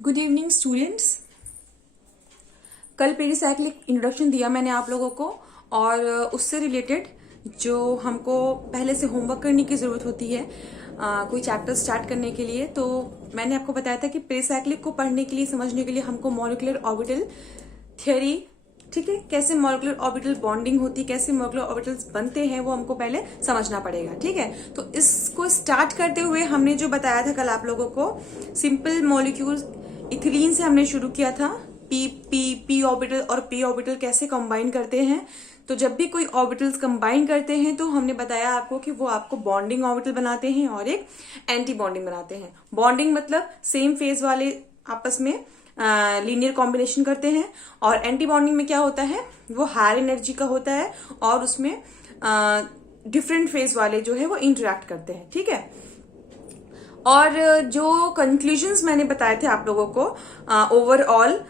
Good evening students. कल pericyclic introduction दिया मैंने आप लोगों को और उससे रिलेटेड जो हमको पहले से होमवर्क करने की जरूरत होती है कोई चैप्टर स्टार्ट करने के लिए, तो मैंने आपको बताया था कि पेरिसाइक्लिक को पढ़ने के लिए, समझने के लिए हमको मॉलिक्यूलर ऑर्बिटल थ्योरी, ठीक है, कैसे मॉलिक्यूलर ऑर्बिटल बॉन्डिंग होती है, कैसे मॉलिक्यूलर ऑर्बिटल्स बनते हैं, वो हमको पहले समझना पड़ेगा। ठीक है, तो इसको स्टार्ट करते हुए हमने जो बताया था कल आप लोगों को, सिंपल मॉलिक्यूल्स इथिलीन से हमने शुरू किया था। पी ऑर्बिटल और पी ऑर्बिटल कैसे कंबाइन करते हैं। तो जब भी कोई ऑर्बिटल्स कंबाइन करते हैं तो हमने बताया आपको कि वो आपको बॉन्डिंग ऑर्बिटल बनाते हैं और एक एंटी बॉन्डिंग बनाते हैं। बॉन्डिंग मतलब सेम फेज वाले आपस में लीनियर कॉम्बिनेशन करते हैं, और एंटी बॉन्डिंग में क्या होता है, वो हायर एनर्जी का होता है और उसमें डिफरेंट फेज वाले जो है वो इंटरेक्ट करते हैं। ठीक है, और जो कंक्लूजन्स मैंने बताए थे आप लोगों को overall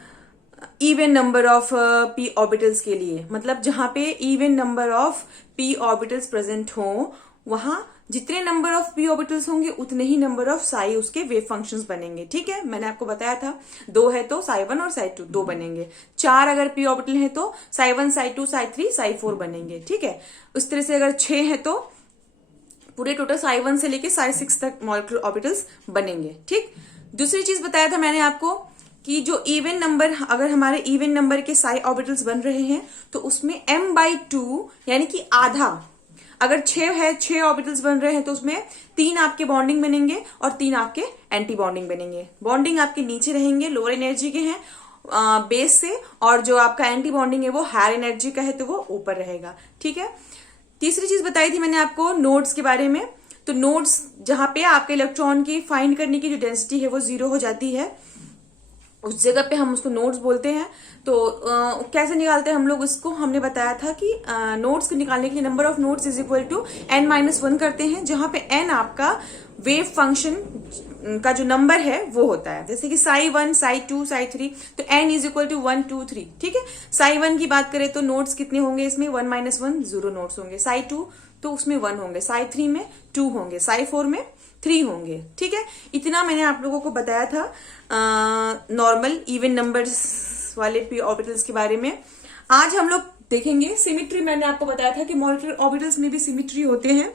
even number of P orbitals के लिए, मतलब जहां पे even number of P orbitals present हो, वहां जितने नंबर ऑफ पी ऑर्बिटल्स होंगे उतने ही नंबर ऑफ साई उसके वेव फंक्शंस बनेंगे। ठीक है, मैंने आपको बताया था 2 है तो साई 1 और साई 2 2 बनेंगे। 4 अगर पी ऑर्बिटल है तो साई 1 साई 2 साई 3 साई 4 बनेंगे। ठीक है, उस तरह से अगर 6 है तो पूरे टोटल साई 1 से लेके साई 6 तक मॉलिक्यूलर ऑर्बिटल्स बनेंगे। ठीक, दूसरी चीज बताया था मैंने आपको कि जो इवन नंबर, अगर हमारे इवन नंबर के साई ऑर्बिटल्स बन रहे हैं तो उसमें m/2 यानी कि आधा, अगर 6 है, 6 ऑर्बिटल्स बन रहे हैं तो उसमें 3 आपके बॉन्डिंग बनेंगे और 3 आपके एंटी बॉन्डिंग बनेंगे। बॉन्डिंग आपके नीचे रहेंगे, लोअर एनर्जी के हैं बेस से, और जो आपका एंटी बॉन्डिंग है वो हायर एनर्जी का है तो वो ऊपर रहेगा। ठीक है, तीसरी चीज बताई थी मैंने आपको नोड्स के बारे में। तो नोड्स जहां पे आपके इलेक्ट्रॉन की फाइंड करने की जो डेंसिटी है वो 0 हो जाती है, उस जगह पे हम उसको नोड्स बोलते हैं। तो कैसे निकालते हैं हम लोग उसको, हमने बताया था कि नोड्स को निकालने के लिए number of nodes is equal to n-1 करते हैं, जहां पे n आपका वेव फंक्शन का जो नंबर है वो होता है। जैसे कि साई 1 साई 2 साई 3, तो n इज इक्वल टू 1 2 3। ठीक है, साई 1 की बात करें तो नोड्स कितने होंगे इसमें, 1-1 0 नोड्स होंगे। साई 2 तो उसमें 1 होंगे, साई 3 में 2 होंगे, साई 4 में 3 होंगे। ठीक है, इतना मैंने आप लोगों को बताया था नॉर्मल इवन नंबर्स वाले पी ऑर्बिटल्स के बारे में। आज हम लोग देखेंगे सिमिट्री। मैंने आपको बताया था कि मॉलिक्यूलर ऑर्बिटल्स में भी सिमिट्री होते हैं।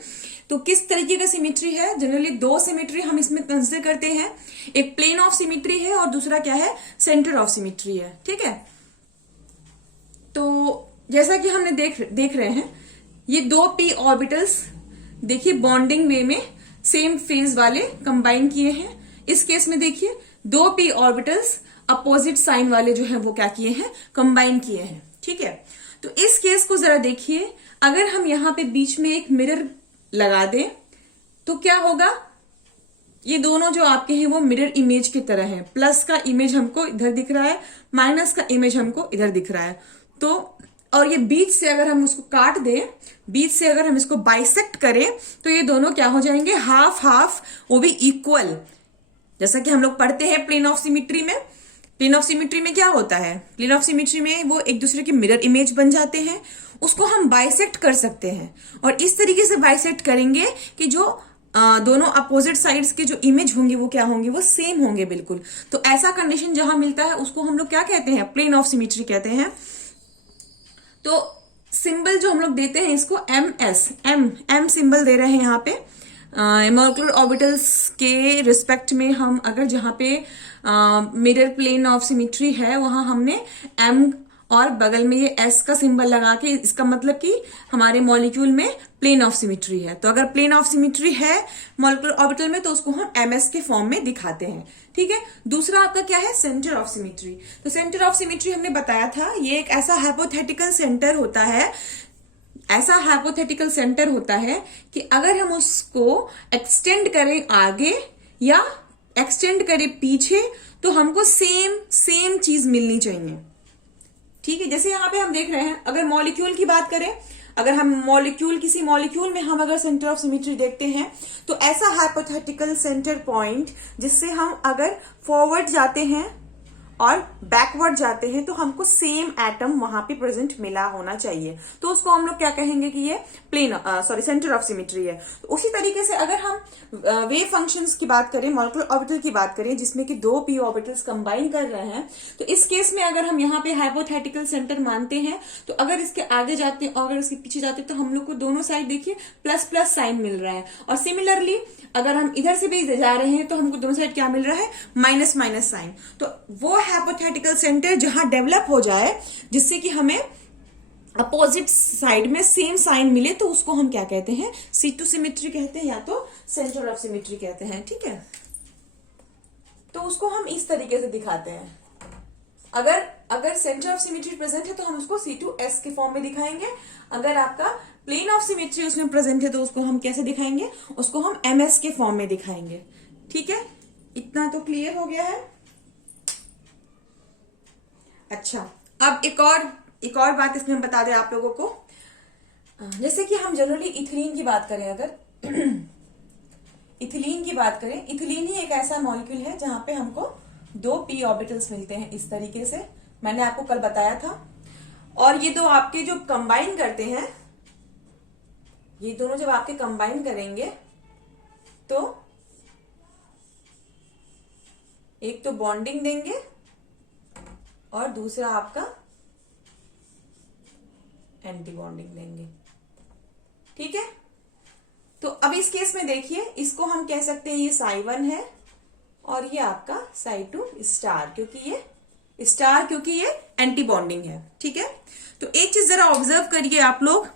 तो किस तरीके का सिमिट्री है, जनरली 2 सिमिट्री हम इसमें कंसिडर करते हैं। एक प्लेन ऑफ सिमिट्री है और दूसरा क्या है, सेंटर ऑफ सिमिट्री है। ठीक है, तो जैसा कि हमने देख रहे हैं, ये 2 पी ऑर्बिटल्स देखिए बॉन्डिंग वे में सेम फेज वाले कंबाइन किए हैं। इस केस में देखिए 2 पी ऑर्बिटल्स अपोजिट साइन वाले जो है वो क्या किए हैं, कंबाइन किए हैं। ठीक है, तो इस केस को जरा देखिए, अगर हम यहां पे बीच में एक मिरर लगा दें तो क्या होगा, ये दोनों जो आपके हैं वो मिरर इमेज की तरह है। प्लस का इमेज हमको इधर दिख रहा है, माइनस का इमेज हमको इधर दिख रहा है। तो और ये बीच से अगर हम उसको काट दें, बीच से अगर हम इसको बाइसेक्ट करें तो ये दोनों क्या हो जाएंगे, हाफ हाफ, वो भी इक्वल। जैसा कि हम लोग पढ़ते हैं प्लेन ऑफ सिमिट्री में। प्लेन ऑफ सिमिट्री में क्या होता है, प्लेन ऑफ सिमिट्री में वो एक दूसरे के मिरर इमेज बन जाते हैं, उसको हम बाइसेक्ट कर सकते हैं। और इस तरीके से बाइसेक्ट करेंगे कि जो दोनों अपोजिट साइड्स के जो इमेज होंगे वो क्या होंगे, वो सेम होंगे बिल्कुल। तो ऐसा कंडीशन जहां मिलता है उसको हम लोग क्या कहते हैं, प्लेन ऑफ सिमिट्री कहते हैं। तो सिंबल जो हम लोग देते हैं इसको MS, एम सिंबल दे रहे हैं यहाँ पे मॉलिक्यूलर ऑर्बिटल्स के रिस्पेक्ट में। हम अगर जहां पे मिरर प्लेन ऑफ सिमिट्री है वहां हमने M और बगल में ये S का सिंबल लगा के, इसका मतलब कि हमारे मॉलिक्यूल में प्लेन ऑफ सिमिट्री है। तो अगर प्लेन ऑफ सिमिट्री है मॉलिक्यूलर ऑर्बिटल में तो उसको हम MS के फॉर्म में दिखाते हैं। ठीक है, दूसरा आपका क्या है, सेंटर ऑफ सिमिट्री। तो सेंटर ऑफ सिमिट्री हमने बताया था, ये एक ऐसा हाइपोथेटिकल सेंटर होता है, ऐसा हाइपोथेटिकल सेंटर होता है कि अगर हम उसको एक्सटेंड करें आगे या एक्सटेंड करें पीछे तो हमको सेम चीज मिलनी चाहिए। ठीक है, जैसे यहां पे हम देख रहे हैं, अगर मॉलिक्यूल की बात करें, अगर हम किसी मॉलिक्यूल में हम अगर सेंटर ऑफ सिमिट्री देखते हैं तो ऐसा हाइपोथेटिकल सेंटर पॉइंट जिससे हम अगर फॉरवर्ड जाते हैं और बैकवर्ड जाते हैं तो हमको सेम एटम वहां पे प्रेजेंट मिला होना चाहिए, तो उसको हम लोग क्या कहेंगे कि ये सेंटर ऑफ सिमेट्री है। तो उसी तरीके से अगर हम वेव फंक्शंस की बात करें, मॉलिक्यूलर ऑर्बिटल की बात करें जिसमें कि दो पी ऑर्बिटल्स कंबाइन कर रहे हैं, तो इस केस में अगर हम यहाँ पे हाइपोथेटिकल सेंटर मानते हैं, तो अगर इसके आगे जाते हैं और अगर इसके पीछे जाते हैं तो हम लोग को दोनों साइड देखिए प्लस प्लस साइन मिल रहा है, और सिमिलरली अगर हम इधर से भी जा रहे हैं तो हमको दोनों साइड क्या मिल रहा है, माइनस माइनस साइन। तो वो हाइपोथेटिकल सेंटर जहां डेवलप हो जाए जिससे कि हमें अपोजिट साइड में सेम साइन मिले, तो उसको हम क्या कहते हैं, C2 सिमेट्री कहते हैं या तो सेंटर ऑफ सिमेट्री कहते हैं। ठीक है, तो उसको हम इस तरीके से दिखाते हैं। अगर सेंटर ऑफ सिमेट्री प्रेजेंट है तो हम उसको C2S के फॉर्म में दिखाएंगे। अगर आपका प्लेन ऑफ सिमेट्री उसमें प्रेजेंट है तो उसको हम कैसे दिखाएंगे, उसको हम MS के फॉर्म में दिखाएंगे। ठीक है, इतना तो क्लियर हो गया है। अच्छा, अब एक और बात इसमें हम बता दें आप लोगों को। जैसे कि हम जनरली इथिलीन की बात करें, अगर इथिलीन की बात करें, इथिलीन ही एक ऐसा मॉलिक्यूल है जहां पे हमको दो p ऑर्बिटल्स मिलते हैं इस तरीके से, मैंने आपको कल बताया था। और ये दो आपके जो कंबाइन करते हैं, ये दोनों जब आपके कंबाइन करेंगे तो एक तो बॉन्डिंग देंगे और दूसरा आपका एंटी बॉन्डिंग देंगे। ठीक है, तो अब इस केस में देखिए, इसको हम कह सकते हैं ये psi1 है और ये आपका psi2 स्टार, क्योंकि ये एंटी बॉन्डिंग है। ठीक है, तो एक चीज जरा ऑब्जर्व करिए आप लोग,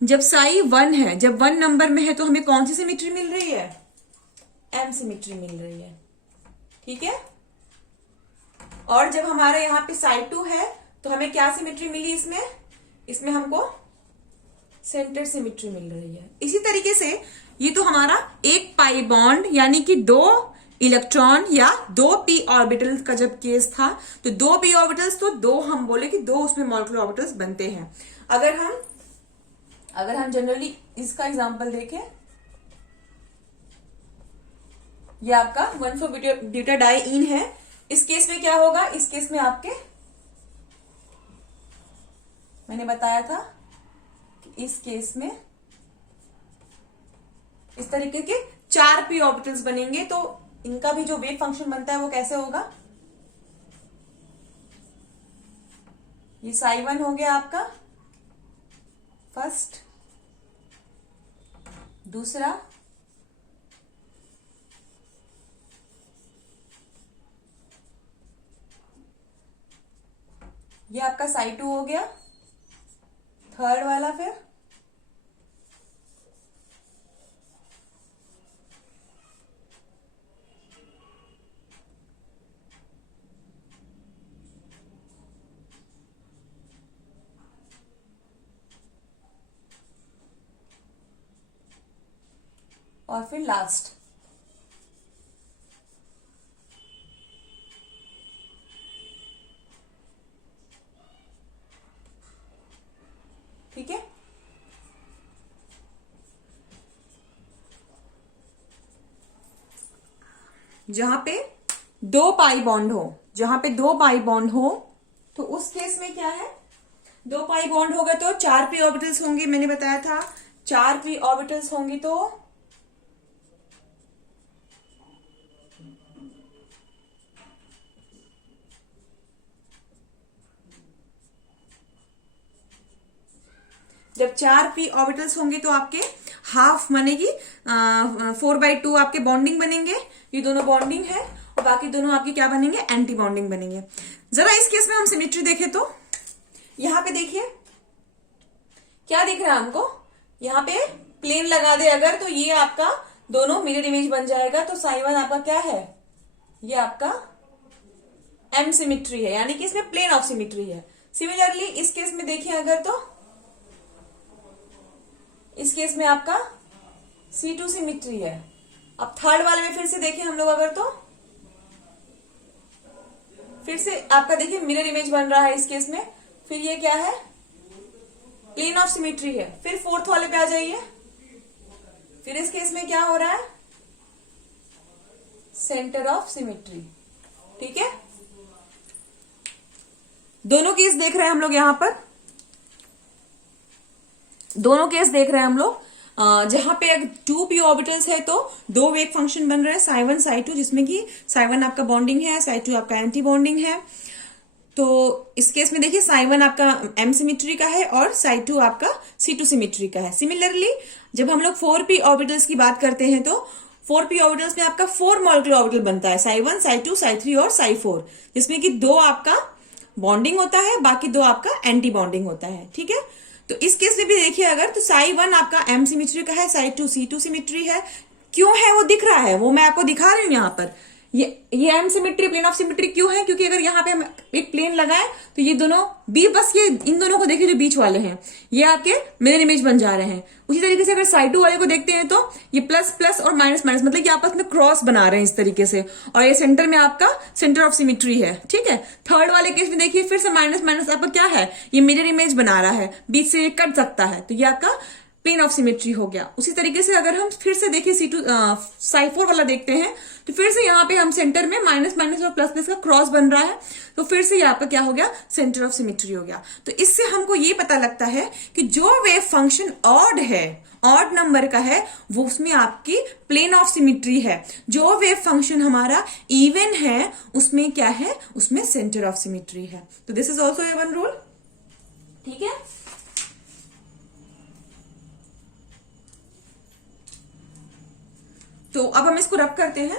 जब psi1 है, जब 1 नंबर में है तो हमें कौन सी सिमेट्री मिल रही है, M सिमेट्री मिल रही है। ठीक है, और जब हमारा यहाँ पे psi2 है तो हमें क्या सिमेट्री मिली, इसमें हमको सेंटर सिमेट्री मिल रही है। इसी तरीके से ये तो हमारा एक पाई बॉन्ड यानी कि दो इलेक्ट्रॉन या दो p ऑर्बिटल का जब केस था, तो दो p ऑर्बिटल्स, तो दो हम बोले कि दो उसमें मॉलिक्यूलर ऑर्बिटल्स बनते हैं। अगर हम जनरली इसका एग्जांपल देखें, ये आपका 1,4-ब्यूटाडाइईन है। इस केस में क्या होगा, इस केस में आपके मैंने बताया था कि इस केस में इस तरीके के 4 p ऑर्बिटल्स बनेंगे, तो इनका भी जो वेव फंक्शन बनता है वो कैसे होगा, ये psi1 हो गया आपका फर्स्ट, दूसरा ये आपका psi2 हो गया, थर्ड वाला फिर और फिर लास्ट। ठीक है, जहां पे दो पाई बॉन्ड हो, तो उस केस में क्या है, दो पाई बॉन्ड होगा तो 4 p ऑर्बिटल्स होंगे, मैंने बताया था 4 p ऑर्बिटल्स होंगी, तो जब 4 p ऑर्बिटल्स होंगे तो आपके हाफ बनेगी 4/2 आपके बॉन्डिंग बनेंगे, ये दोनों बॉन्डिंग है, और बाकी दोनों आपके क्या बनेंगे, एंटी बॉन्डिंग बनेंगे। जरा इस केस में हम सिमेट्री देखें तो यहां पे देखिए क्या दिख रहा है हमको, यहां पे प्लेन लगा दे अगर, तो ये आपका दोनों मिरर इमेज बन जाएगा। तो psi1 आपका क्या है, ये आपका M सिमेट्री है, यानी कि इसमें प्लेन ऑफ सिमेट्री है। सिमिलरली इस केस में देखिए अगर, तो इस केस में आपका C2 सिमेट्री है। अब थर्ड वाले में फिर से देखें हम लोग अगर, तो फिर से आपका देखिए मिरर इमेज बन रहा है इस केस में, फिर ये क्या है, प्लेन ऑफ सिमेट्री है। फिर फोर्थ वाले पे आ जाइए, फिर इस केस में क्या हो रहा है, सेंटर ऑफ सिमेट्री। ठीक है, दोनों केस देख रहे हैं हम लोग यहाँ पर, दोनों केस देख रहे हैं हम लोग। जहां पे अगर 2p ऑर्बिटल्स है तो दो वेव फंक्शन बन रहे हैं साई 1 साई 2, जिसमें कि साई 1 आपका बॉन्डिंग है, साई 2 आपका एंटी बॉन्डिंग है। तो इस केस में देखिए साई 1 आपका m सिमिट्री का है और साई 2 आपका C2 सिमिट्री का है। सिमिलरली जब हम लोग 4p ऑर्बिटल्स की बात करते हैं तो 4p ऑर्बिटल्स में आपका 4 मॉलिक्यूलर ऑर्बिटल बनता है, साई 1 साई 2 साई 3 और साई 4, जिसमें कि दो आपका बॉन्डिंग होता है, बाकी दो आपका एंटी बॉन्डिंग होता है। ठीक है, तो इस केस में भी देखिए अगर, तो साई 1 आपका m सिमिट्री का है, साई 2 C2 सिमिट्री है। क्यों है वो दिख रहा है, वो मैं आपको दिखा रही हूँ यहाँ पर। ये m symmetry plane of symmetry क्यों है, क्योंकि अगर यहाँ पे हम एक प्लेन लगाए तो ये दोनों बी, बस ये इन दोनों को देखिए जो बीच वाले हैं ये आपके मिरर इमेज बन जा रहे हैं। उसी तरीके से अगर साइड 2 वाले को देखते हैं तो ये प्लस प्लस और माइनस माइनस, मतलब ये आपस में क्रॉस बना रहे हैं इस तरीके से, और ये सेंटर में आपका सेंटर ऑफ सिमिट्री है। ठीक है, थर्ड वाले केस में देखिए फिर से माइनस माइनस आपका क्या है, ये मिरर इमेज बना रहा है, बीच से ये कट सकता है, तो ये आपका प्लेन ऑफ सिमेट्री हो गया। उसी तरीके से अगर हम फिर से देखिए C2 साई 4 वाला देखते हैं तो फिर से यहाँ पे हम सेंटर में माइनस माइनस और प्लस प्लस का क्रॉस बन रहा है, तो फिर से यहाँ पर क्या हो गया, सेंटर ऑफ सिमेट्री हो गया। तो इससे हमको ये पता लगता है कि जो वेव फंक्शन ऑड है, ऑड नंबर का है, वो उसमें आपकी प्लेन ऑफ सिमेट्री है। जो वेव फंक्शन हमारा इवन है उसमें क्या है, उसमें सेंटर ऑफ सिमेट्री है। तो this is also a one rule. ठीक है, तो अब हम इसको रब करते हैं।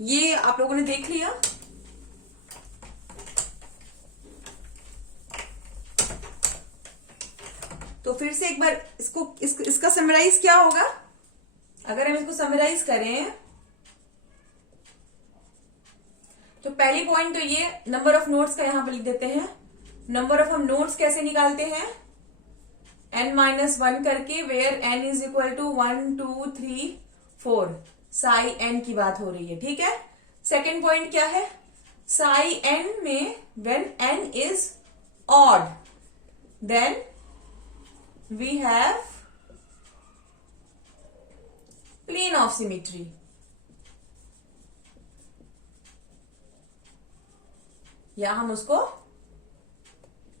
ये आप लोगों ने देख लिया। तो फिर से एक बार इसका समराइज क्या होगा, अगर हम इसको समराइज करें तो पहली पॉइंट तो ये नंबर ऑफ नोड्स का यहां पर लिख देते हैं। नंबर ऑफ हम नोड्स कैसे निकालते हैं, n-1 करके, where n is equal to 1 2 3 4, psi n की बात हो रही है। ठीक है, सेकेंड पॉइंट क्या है, साई n में when n is odd then we have plane of symmetry. या हम उसको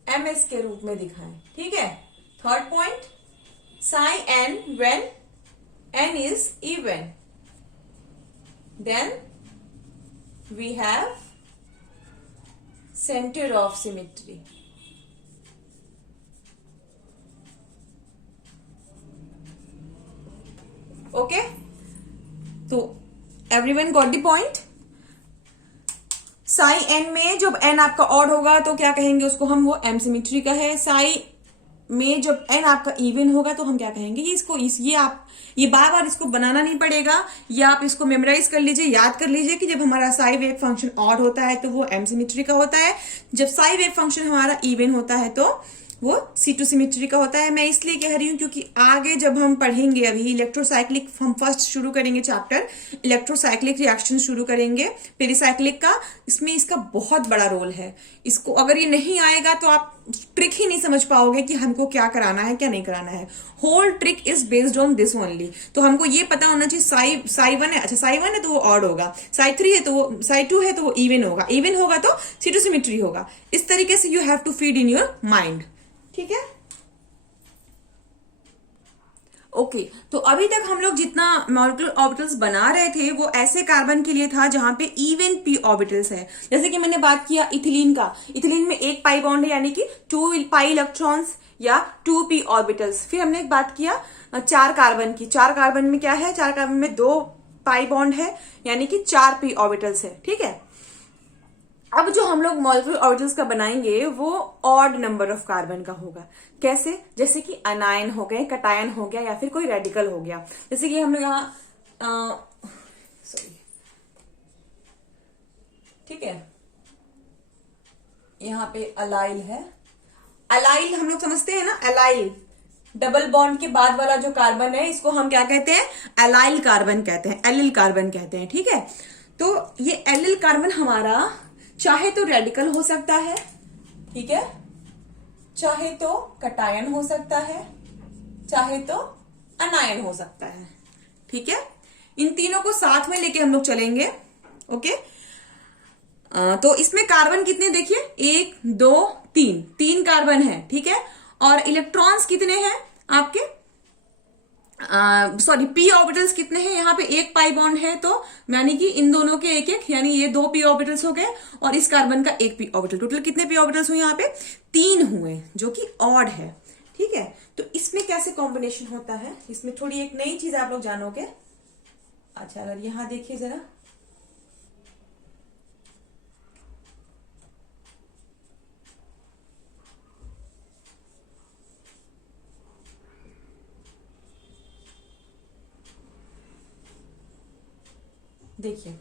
ms के रूप में दिखाएं। ठीक है, third point, psi n when n is even, then we have center of symmetry. Okay, तो everyone got the point. Psi n में जब n आपका ऑड होगा तो क्या कहेंगे उसको हम, वो m सिमेट्री का है। साई में जब n आपका इवन होगा तो हम क्या कहेंगे, ये बार बार इसको बनाना नहीं पड़ेगा, या आप इसको मेमोराइज कर लीजिए, याद कर लीजिए कि जब हमारा साई वेव फंक्शन ऑड होता है तो वो m सिमेट्री का होता है, जब साई वेव फंक्शन हमारा इवन होता है तो वो C2 सिमेट्री का होता है। मैं इसलिए कह रही हूं क्योंकि आगे जब हम पढ़ेंगे, अभी इलेक्ट्रोसाइक्लिक हम फर्स्ट शुरू करेंगे चैप्टर, इलेक्ट्रोसाइक्लिक रिएक्शन शुरू करेंगे पेरिसाइक्लिक का, इसमें इसका बहुत बड़ा रोल है। इसको अगर ये नहीं आएगा तो आप ट्रिक ही नहीं समझ पाओगे कि हमको क्या कराना है क्या नहीं कराना है। Whole trick is based on this only. तो हमको ये पता होना चाहिए साई 1 है, अच्छा साई 1 है तो वो ऑड होगा, साई 3 है तो वो, साई 2 है तो वो इवन होगा, इवन होगा तो C2 सिमेट्री होगा। इस तरीके से you have to feed in your mind. ठीक है, ओके, तो अभी तक हम लोग जितना मॉलिक्यूलर ऑर्बिटल्स बना रहे थे वो ऐसे कार्बन के लिए था जहां पे इवन p ऑर्बिटल्स है। जैसे कि मैंने बात किया इथिलीन का, इथिलीन में एक पाई बॉन्ड है यानी कि 2 पाई इलेक्ट्रॉन्स या 2p ऑर्बिटल्स। फिर हमने एक बात किया 4 कार्बन की, 4 कार्बन में क्या है, 4 कार्बन में 2 पाई बॉन्ड है यानी कि 4p ऑर्बिटल्स है। ठीक है, अब जो हम लोग मॉलिक्यूलर ऑर्बिटल्स का बनाएंगे वो ऑड नंबर ऑफ कार्बन का होगा। कैसे, जैसे कि अनायन हो गए, कटायन हो गया, या फिर कोई रेडिकल हो गया। जैसे कि हम लोग यहाँ सॉरी, ठीक है, यहाँ पे अलाइल है। अलाइल हम लोग समझते हैं ना, अलाइल डबल बॉन्ड के बाद वाला जो कार्बन है इसको हम क्या कहते हैं, अलाइल कार्बन कहते हैं, एलिल कार्बन कहते हैं। ठीक है, तो ये एलिल कार्बन हमारा चाहे तो रेडिकल हो सकता है, ठीक है, चाहे तो कटायन हो सकता है, चाहे तो अनायन हो सकता है। ठीक है, इन तीनों को साथ में लेके हम लोग चलेंगे। ओके, तो इसमें कार्बन कितने देखिए, 1 2 3, 3 कार्बन है, ठीक है। और इलेक्ट्रॉन्स कितने हैं आपके, सॉरी पी ऑर्बिटल्स कितने हैं, यहाँ पे एक पाई बॉन्ड है, तो यानी कि इन दोनों के एक एक, यानी ये 2 पी ऑर्बिटल्स हो गए और इस कार्बन का 1 पी ऑर्बिटल। टोटल कितने पी ऑर्बिटल्स हुए यहाँ पे, 3 हुए, जो कि ऑड है, ठीक है। तो इसमें कैसे कॉम्बिनेशन होता है, इसमें थोड़ी एक नई चीज आप लोग जानोगे। अच्छा, अगर यहां देखिए जरा, देखिए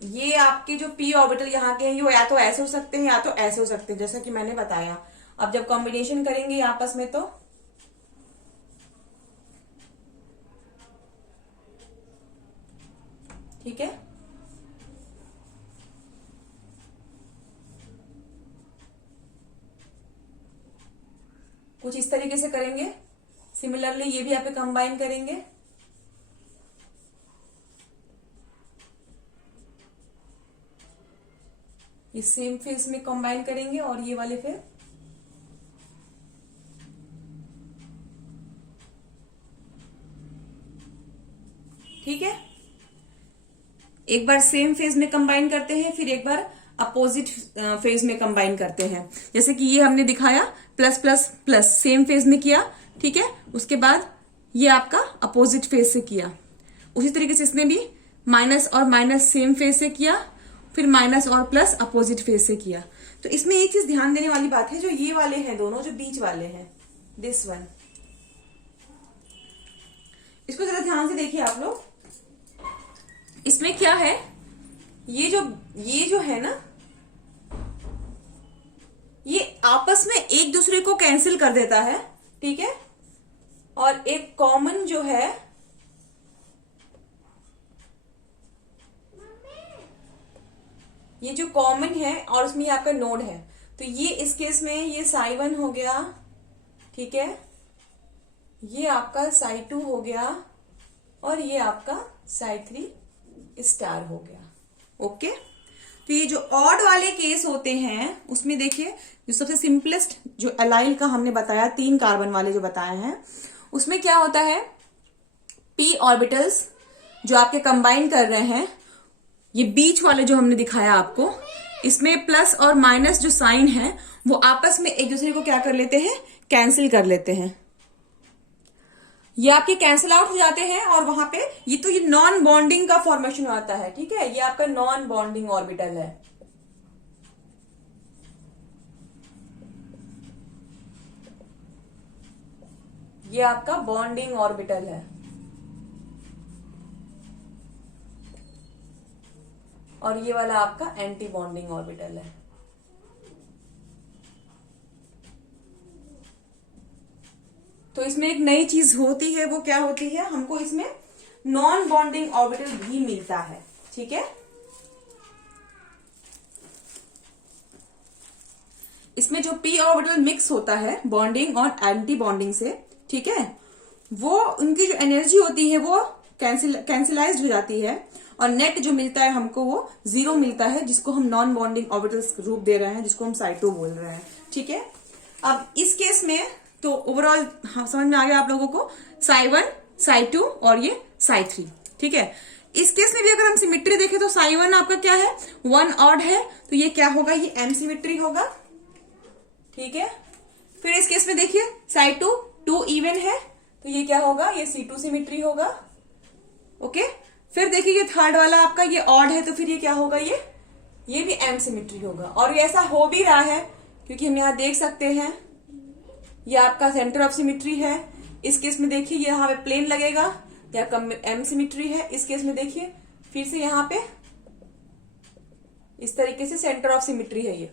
ये आपके जो पी ऑर्बिटल यहाँ के हैं, ये या तो ऐसे हो सकते हैं या तो ऐसे हो सकते हैं, जैसा कि मैंने बताया। अब जब कॉम्बिनेशन करेंगे आपस में तो ठीक है, कुछ इस तरीके से करेंगे। सिमिलरली ये भी आप कंबाइन करेंगे, ये सेम फेस में कंबाइन करेंगे और ये वाले फिर ठीक है, एक बार सेम फेज में कंबाइन करते हैं, फिर एक बार अपोजिट फेज में कंबाइन करते हैं। जैसे कि ये हमने दिखाया plus plus plus same phase में किया, ठीक है। उसके बाद ये आपका अपोजिट फेज से किया, उसी तरीके से इसने भी माइनस और माइनस सेम फेज से किया, फिर माइनस और प्लस अपोजिट फेज से किया। तो इसमें एक चीज ध्यान देने वाली बात है, जो ये वाले हैं दोनों, जो बीच वाले हैं, दिस वन, इसको जरा ध्यान से देखिए आप लोग। इसमें क्या है, ये जो है ना, ये आपस में एक दूसरे को कैंसिल कर देता है, ठीक है। और एक कॉमन जो है, ये जो कॉमन है और उसमें ये आपका नोड है, तो ये इस केस में ये psi1 हो गया, ठीक है, ये आपका psi2 हो गया और ये आपका psi3 स्टार हो गया। ओके, तो ये जो ऑड वाले केस होते हैं उसमें देखिए, जो सबसे सिंपलेस्ट जो एलाइल का हमने बताया, 3 कार्बन वाले जो बताए हैं, उसमें क्या होता है, पी ऑर्बिटल्स जो आपके कंबाइन कर रहे हैं, ये बीच वाले जो हमने दिखाया आपको, इसमें प्लस और माइनस जो साइन है वो आपस में एक दूसरे को क्या कर लेते हैं, कैंसिल कर लेते हैं। ये आपके कैंसिल आउट हो जाते हैं और वहां पे ये नॉन बॉन्डिंग का फॉर्मेशन आता है, ठीक है। ये आपका नॉन बॉन्डिंग ऑर्बिटल है, ये आपका बॉन्डिंग ऑर्बिटल है, और ये वाला आपका एंटी बॉन्डिंग ऑर्बिटल है। तो इसमें एक नई चीज होती है, वो क्या होती है, हमको इसमें नॉन बॉन्डिंग ऑर्बिटल भी मिलता है, ठीक है। इसमें जो पी ऑर्बिटल मिक्स होता है बॉन्डिंग और एंटी बॉन्डिंग से, ठीक है, वो उनकी जो एनर्जी होती है वो कैंसिलाइज्ड हो जाती है और नेट जो मिलता है हमको वो 0 मिलता है, जिसको हम नॉन बॉन्डिंग ऑर्बिटल्स रूप दे रहे हैं, जिसको हम psi2 बोल रहे हैं, ठीक है। अब इस केस में तो ओवरऑल हाँ समझ में आ गया आप लोगों को, psi1 psi2 और ये psi3, ठीक है। इस केस में भी अगर हम सिमिट्री देखें तो psi1 आपका क्या है, 1 ऑड है, तो ये क्या होगा, ये m सिमिट्री होगा, ठीक है। फिर इस केस में देखिए psi2 2 इवन है, तो ये क्या होगा, ये c2 सिमिट्री होगा, ओके। फिर देखिए ये थर्ड वाला आपका ये ऑड है, तो फिर ये क्या होगा, ये भी m सिमिट्री होगा। और ये ऐसा हो भी रहा है क्योंकि हम यहाँ देख सकते हैं ये आपका सेंटर ऑफ सिमिट्री है। इस केस में देखिए ये यहाँ पे प्लेन लगेगा या m सिमिट्री है। इस केस में देखिए फिर से यहाँ पे इस तरीके से सेंटर ऑफ सिमिट्री है ये,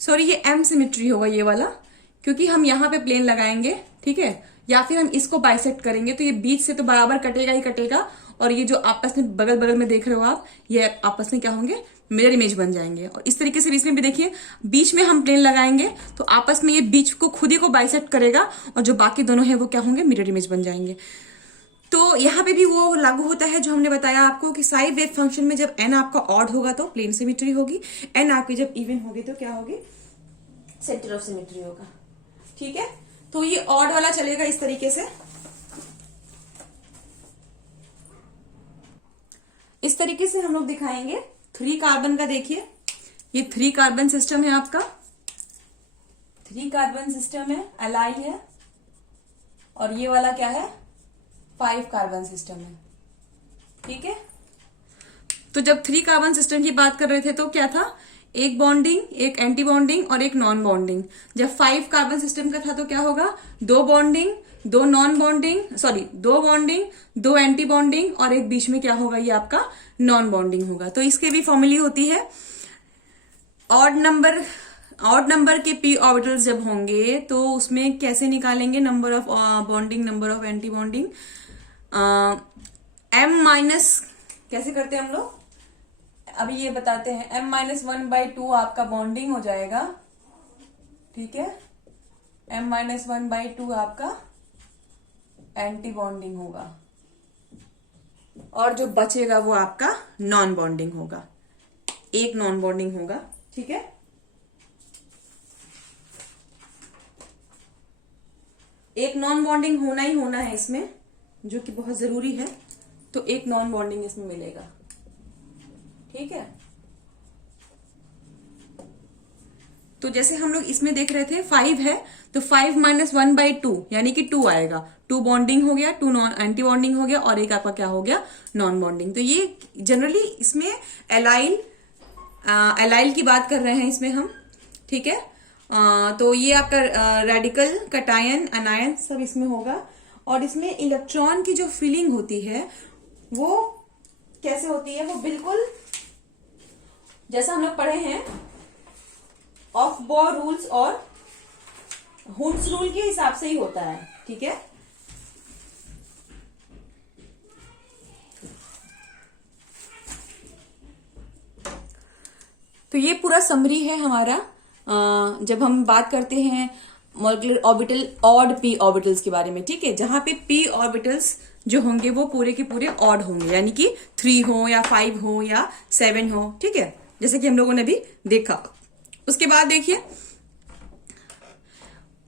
सॉरी ये m सिमिट्री होगा ये वाला, क्योंकि हम यहाँ पे प्लेन लगाएंगे, ठीक है, या फिर हम इसको बाइसेक्ट करेंगे तो ये बीच से तो बराबर कटेगा ही कटेगा, और ये जो आपस में बगल बगल में देख रहे हो आप, ये आपस में क्या होंगे, मिरर इमेज बन जाएंगे। और इस तरीके से इसमें भी देखिए बीच में हम प्लेन लगाएंगे तो आपस में ये बीच को खुद ही को बाइसेक्ट करेगा और जो बाकी दोनों है वो क्या होंगे, मिरर इमेज बन जाएंगे। तो यहाँ पे भी वो लागू होता है जो हमने बताया आपको कि साइन वेव फंक्शन में जब एन आपका ऑड होगा तो प्लेन सिमेट्री होगी, एन आपकी जब इवन होगी तो क्या होगी, सेंटर ऑफ सिमेट्री होगा। ठीक है, तो ये ऑड वाला चलेगा इस तरीके से। इस तरीके से हम लोग दिखाएंगे 3 कार्बन का। देखिए ये 3 कार्बन सिस्टम है आपका, 3 कार्बन सिस्टम है, एलाइल है, और ये वाला क्या है, 5 कार्बन सिस्टम है। ठीक है, तो जब 3 कार्बन सिस्टम की बात कर रहे थे तो क्या था, एक बॉन्डिंग, एक एंटी बॉन्डिंग और एक नॉन बॉन्डिंग। जब 5 कार्बन सिस्टम का था तो क्या होगा, 2 bonding, 2 non bonding, sorry 2 bonding, 2 anti bonding और एक बीच में क्या होगा, ये आपका नॉन बॉन्डिंग होगा। तो इसके भी फॉर्मूली होती है, ऑड नंबर के p ऑर्बिटल्स जब होंगे तो उसमें कैसे निकालेंगे, number of bonding, number of anti bonding, m minus कैसे करते हैं हम लोग, अभी ये बताते हैं। m-1/2 आपका बॉन्डिंग हो जाएगा, ठीक है, m-1/2 आपका एंटी बॉन्डिंग होगा और जो बचेगा वो आपका नॉन बॉन्डिंग होगा, एक नॉन बॉन्डिंग होगा। ठीक है, एक नॉन बॉन्डिंग होना ही होना है इसमें, जो कि बहुत जरूरी है, तो एक नॉन बॉन्डिंग इसमें मिलेगा। ठीक है, तो जैसे हम लोग इसमें देख रहे थे 5 है तो 5 - 1/2 यानी कि 2 आएगा, 2 बॉन्डिंग हो गया, 2 नॉन एंटी बॉन्डिंग हो गया और एक आपका क्या हो गया, नॉन बॉन्डिंग। तो ये जनरली इसमें एलाइल की बात कर रहे हैं इसमें हम। ठीक है, तो ये आपका रेडिकल, कटायन, अनायन सब इसमें होगा। और इसमें इलेक्ट्रॉन की जो फीलिंग होती है वो कैसे होती है, वो बिल्कुल जैसा हम लोग पढ़े हैं ऑफ बोर रूल्स और हुंस रूल के हिसाब से ही होता है। ठीक है, तो ये पूरा समरी है हमारा। जब हम बात करते हैं molecular orbital, odd p orbitals के बारे में, ठीक है, जहां पे p ऑर्बिटल्स जो होंगे वो पूरे के पूरे ऑड होंगे, यानी कि 3 हो या 5 हो या 7 हो। ठीक है, जैसे कि हम लोगों ने भी देखा। उसके बाद देखिए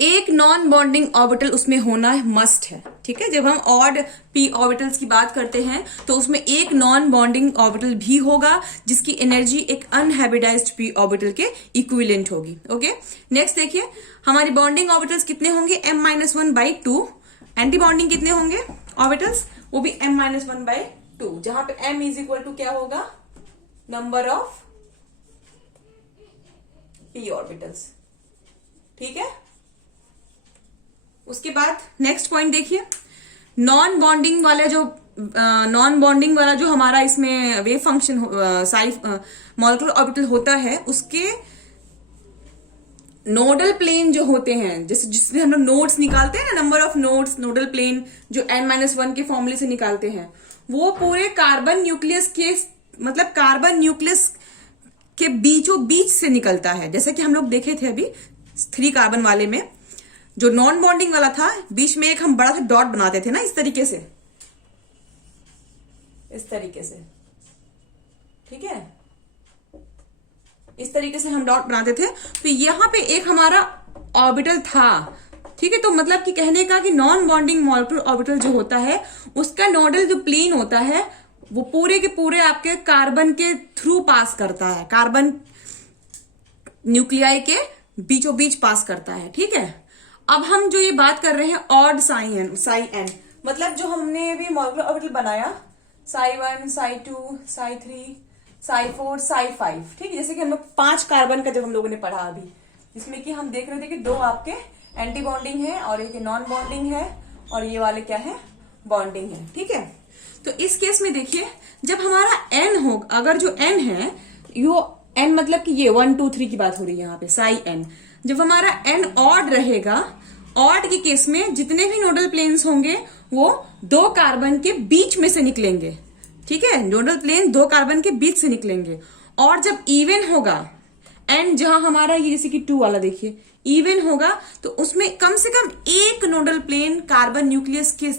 एक नॉन बॉन्डिंग ऑर्बिटल उसमें होना मस्ट है। ठीक है, जब हम ऑड p ऑर्बिटल्स की बात करते हैं तो उसमें एक नॉन बॉन्डिंग ऑर्बिटल भी होगा जिसकी एनर्जी एक अनहैबिटाइज्ड p ऑर्बिटल के इक्विवेलेंट होगी। ओके, नेक्स्ट देखिए हमारी बॉन्डिंग ऑर्बिटल्स कितने होंगे, m-1/2। एंटी बॉन्डिंग कितने होंगे ऑर्बिटल्स, वो भी m-1/2, जहां पे m इज इक्वल टू क्या होगा, नंबर ऑफ p ऑर्बिटल्स। ठीक है, उसके बाद नेक्स्ट पॉइंट देखिए, नॉन बॉन्डिंग वाला जो हमारा इसमें वेव फंक्शन मॉलिक्यूलर ऑर्बिटल होता है, उसके नोडल प्लेन जो होते हैं, जैसे जिसमें हम लोग नोड्स निकालते हैं ना, number of nodes, nodal plane जो n-1 के फॉर्मूले से निकालते हैं, वो पूरे कार्बन न्यूक्लियस के, मतलब कार्बन न्यूक्लियस के बीचों बीच से निकलता है। जैसे कि हम लोग देखे थे अभी 3 कार्बन वाले में, जो नॉन बॉन्डिंग वाला था, बीच में एक हम बड़ा सा डॉट बनाते थे ना, इस तरीके से, इस तरीके से। ठीक है, इस तरीके से हम डॉट बनाते थे, तो यहां पे एक हमारा ऑर्बिटल था। ठीक है, तो मतलब कि कहने का कि नॉन बॉन्डिंग मॉलिक्यूलर ऑर्बिटल जो होता है उसका नोडल जो प्लेन होता है वो पूरे के पूरे आपके कार्बन के थ्रू पास करता है, कार्बन न्यूक्लियाई के बीचों बीच पास करता है। ठीक है, अब हम जो ये बात कर रहे हैं ऑड साई एन, मतलब जो हमने भी मॉलिक्यूलर ऑर्बिटल बनाया, psi1, psi2, psi3, psi4, psi5। ठीक है, जैसे कि हम लोग 5 कार्बन का जब हम लोगों ने पढ़ा अभी, जिसमें कि हम देख रहे थे कि 2 आपके एंटी बॉन्डिंग है और एक नॉन बॉन्डिंग है और ये वाले क्या है, बॉन्डिंग है। ठीक है, तो इस केस में देखिए जब हमारा n हो, अगर जो n है, यो n मतलब कि ये 1 2 3 की बात हो रही है यहाँ पे, psi n, जब हमारा n ऑड रहेगा, ऑड के केस में जितने भी नोडल प्लेन्स होंगे वो 2 कार्बन के बीच में से निकलेंगे। ठीक है, नोडल प्लेन 2 कार्बन के बीच से निकलेंगे और जब इवन होगा, एंड जहां हमारा ये जैसे कि 2 वाला देखिए इवन होगा, तो उसमें कम से कम एक नोडल प्लेन कार्बन न्यूक्लियस के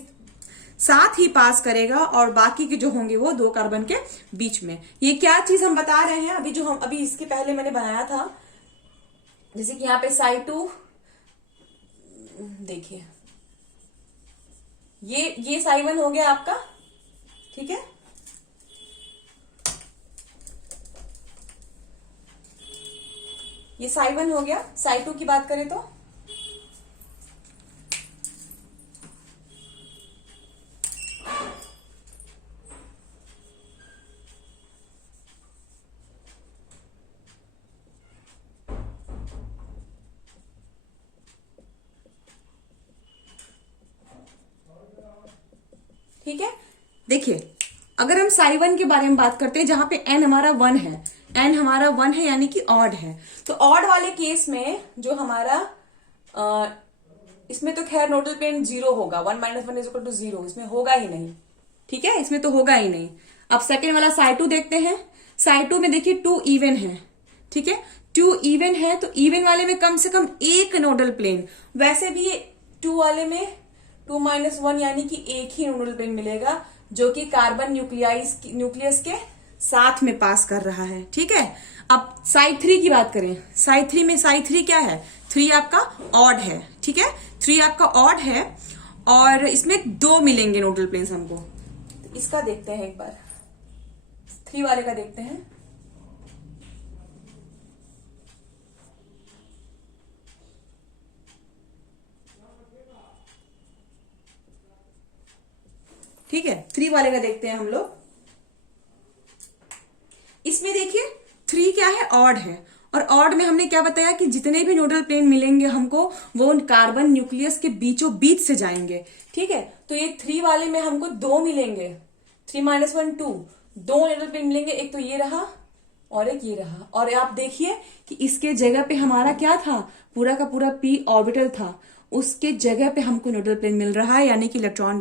साथ ही पास करेगा और बाकी के जो होंगे वो 2 कार्बन के बीच में। ये क्या चीज हम बता रहे हैं, अभी इसके पहले मैंने बनाया था, जैसे कि यहाँ पे Psi2 देखिए, ये Psi1 हो गया आपका, ठीक है। ये Psi1 हो गया। Psi2 की बात करें तो ठीक है। देखिए अगर हम Psi1 के बारे में बात करते हैं, जहां पे n हमारा 1 है, n हमारा 1 है यानी कि ऑड है, तो ऑड वाले केस में जो हमारा इसमें तो खैर नोडल प्लेन 0 होगा, 1 - 1 = 0, इसमें होगा ही नहीं, ठीक है, इसमें तो होगा ही नहीं। अब सेकेंड वाला Psi2 देखते हैं। Psi2 में देखिए 2 इवन है, ठीक है, 2 इवन है, तो इवन वाले में कम से कम एक नोडल प्लेन, वैसे भी 2 वाले में 2 - 1 यानी कि एक ही नोडल प्लेन मिलेगा जो कि कार्बन न्यूक्लियस के साथ में पास कर रहा है, ठीक है। अब Psi3 की बात करें, Psi3 क्या है, 3 आपका ऑड है, ठीक है, 3 आपका ऑड है और इसमें 2 मिलेंगे नोडल प्लेन्स हमको। तो इसका देखते हैं एक बार, 3 वाले का देखते हैं। ठीक है, 3 वाले का देखते हैं हम लोग। इसमें देखिए 3 क्या है, ऑड है, और ऑड में हमने क्या बताया कि जितने भी नोडल प्लेन मिलेंगे हमको वो कार्बन न्यूक्लियस के बीचों बीच से जाएंगे, ठीक है। तो ये 3 वाले में हमको 2 मिलेंगे, 3 - 1 2, 2 नोडल प्लेन मिलेंगे, एक तो ये रहा और एक ये रहा। और आप देखिए कि इसके जगह पे हमारा क्या था, पूरा का पूरा p ऑर्बिटल था, उसके जगह पे हमको नोडल प्लेन मिल रहा है, यानी कि इलेक्ट्रॉन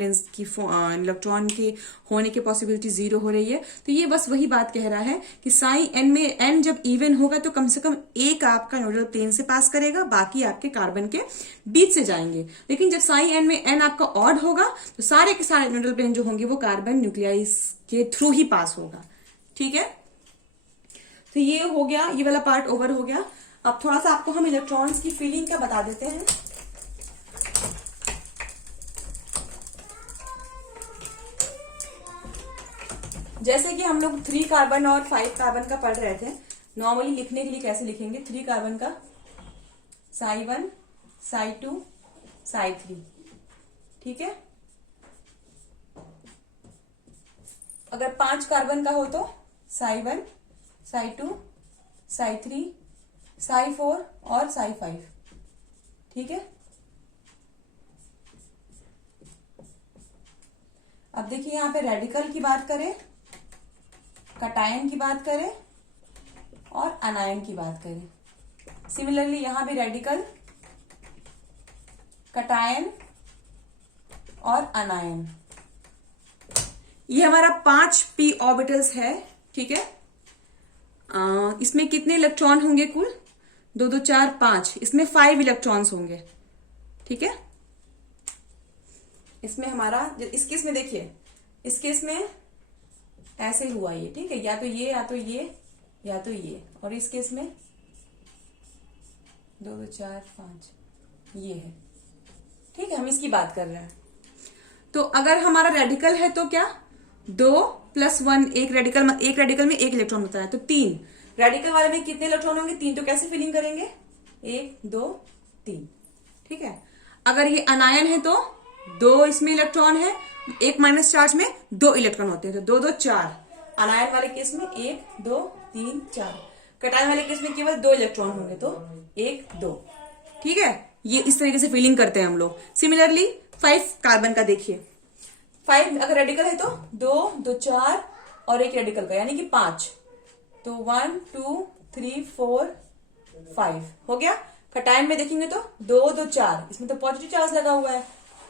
के होने की पॉसिबिलिटी 0 हो रही है। तो ये बस वही बात कह रहा है कि Psi n में n जब इवन होगा तो कम से कम एक आपका नोडल प्लेन से पास करेगा, बाकी आपके कार्बन के बीच से जाएंगे। लेकिन जब Psi n में n आपका ऑड होगा तो सारे के सारे नोडल प्लेन जो होंगे वो कार्बन न्यूक्लियस के थ्रू ही पास होगा, ठीक है। तो ये हो गया, ये वाला पार्ट ओवर हो गया। अब थोड़ा सा आपको हम इलेक्ट्रॉन्स की फीलिंग का बता देते हैं। जैसे कि हम लोग 3 कार्बन और 5 कार्बन का पढ़ रहे थे, नॉर्मली लिखने के लिए कैसे लिखेंगे, 3 कार्बन का Psi1 Psi2 Psi3, ठीक है। अगर 5 कार्बन का हो तो Psi1 Psi2 Psi3 Psi4 और Psi5, ठीक है। अब देखिए यहां पे रेडिकल की बात करें, कटायन की बात करें और अनायन की बात करें। सिमिलरली यहां भी रेडिकल, कटायन और अनायन, ये हमारा 5 p ऑर्बिटल्स है, ठीक है। इसमें कितने इलेक्ट्रॉन होंगे कुल, 2 2 4 5, इसमें 5 इलेक्ट्रॉन्स होंगे, ठीक है। इसमें हमारा इस केस में देखिए, इस केस में ऐसे हुआ ये, ठीक है, या तो ये या तो ये या तो ये, और इस केस में 2 2 4 5 ये है, ठीक है, हम इसकी बात कर रहे हैं। तो अगर हमारा रेडिकल है तो क्या, 2 + 1, एक रेडिकल में एक इलेक्ट्रॉन होता है, तो 3। रेडिकल वाले में कितने इलेक्ट्रॉन होंगे, 3, तो कैसे फिलिंग करेंगे, 1 2 3, ठीक है। अगर ये अनायन है तो 2 इसमें इलेक्ट्रॉन है, एक माइनस चार्ज में 2 इलेक्ट्रॉन होते हैं, तो 2 2 4, अनायन वाले केस में 1 2 3 4, कटायन वाले केस में केवल 2 इलेक्ट्रॉन होंगे, तो 1 2, ठीक है। ये इस तरीके से फिलिंग करते हैं हम लोग। सिमिलरली 5 कार्बन का देखिए, 5 अगर रेडिकल है तो 2 2 4 और एक रेडिकल का यानी कि 5, तो 1 2 3 4 5 हो गया। कटायन में देखेंगे तो 2 2 4, इसमें तो पॉजिटिव चार्ज लगा हुआ है,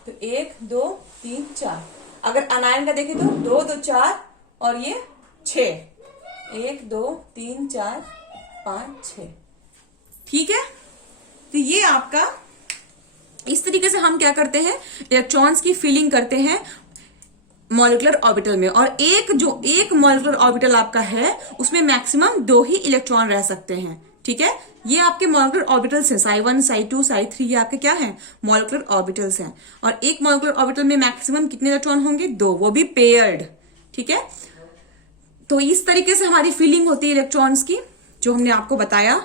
तो 1 2 3 4। अगर अनायन का देखें तो 2 2 4 और ये 6, 1 2 3 4 5 6। ठीक है, तो ये आपका, इस तरीके से हम क्या करते हैं, इलेक्ट्रॉन्स की फिलिंग करते हैं मॉलिक्यूलर ऑर्बिटल में। और एक मॉलिक्यूलर ऑर्बिटल आपका है उसमें मैक्सिमम 2 ही इलेक्ट्रॉन रह सकते हैं। ठीक है, ये आपके मॉलिक्यूलर ऑर्बिटल्स हैं, psi1 psi2 psi3, ये आपके क्या हैं, मॉलिक्यूलर ऑर्बिटल्स हैं। और एक मॉलिक्यूलर ऑर्बिटल में मैक्सिमम कितने इलेक्ट्रॉन होंगे, 2, वो भी पेयर्ड। ठीक है, तो इस तरीके से हमारी फिलिंग होती है इलेक्ट्रॉन्स की, जो हमने आपको बताया।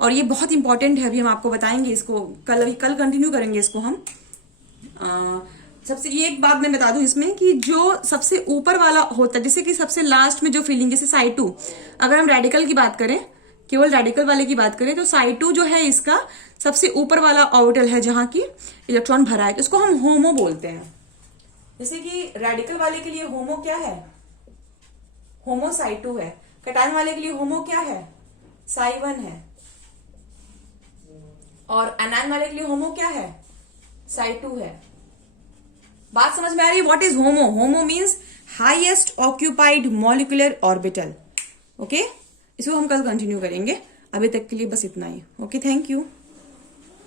और ये बहुत इंपॉर्टेंट है, अभी हम आपको बताएंगे इसको, कल कंटिन्यू करेंगे इसको हम। सबसे ये एक बात मैं बता दूं इसमें कि जो सबसे ऊपर वाला होता है, जैसे कि सबसे लास्ट में जो फिलिंग, जैसे psi2, अगर हम रेडिकल की बात करें, केवल रेडिकल वाले की बात करें, तो psi2 जो है इसका सबसे ऊपर वाला ऑर्बिटल है जहां की इलेक्ट्रॉन भरा है, तो इसको हम होमो बोलते हैं। जैसे कि रेडिकल वाले के लिए होमो क्या है, होमो psi2 है। कैटायन वाले के लिए होमो क्या है, psi1 है। और एनायन वाले के लिए होमो क्या है, psi2 है। बात समझ में आ रही है? What is homo? Homo means highest occupied molecular orbital. Okay, इसको हम कल कंटिन्यू करेंगे, अभी तक के लिए बस इतना ही। Okay, thank you.